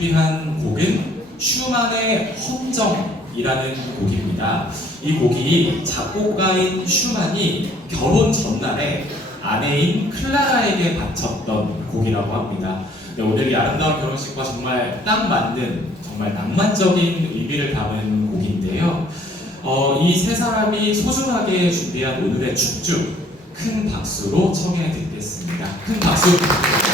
준비한 곡은 슈만의 헌정이라는 곡입니다. 이 곡이 작곡가인 슈만이 결혼 전날에 아내인 클라라에게 바쳤던 곡이라고 합니다. 네, 오늘 이 아름다운 결혼식과 정말 딱 맞는 정말 낭만적인 의미를 담은 곡인데요. 이 세 사람이 소중하게 준비한 오늘의 축주 큰 박수로 청해 듣겠습니다. 큰 박수 부탁드립니다.